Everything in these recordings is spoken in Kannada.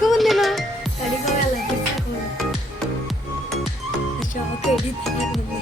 ಕಡಿಕೊ ಬಂದೇನ ಕಡಿಗೋಲ್ಲ ಶಾಕ್ ಹಿಡಿತೀನಿ ನಿನ್ನೆ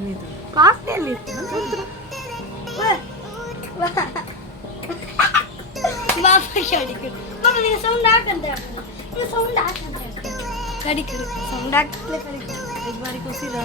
ನೀದು ಕಾಸ್ತಿಯಲ್ಲಿ ಸೌಂಡ್ ಹಾಕಂತ ಸೌಂಡ್ ಹಾಕಂತ ಕಡಿ ಕಡಿ ಸೌಂಡ್ ಹಾಕ್ಲೇ ಕಡಿ ಬಾರಿ ಖುಷಿರ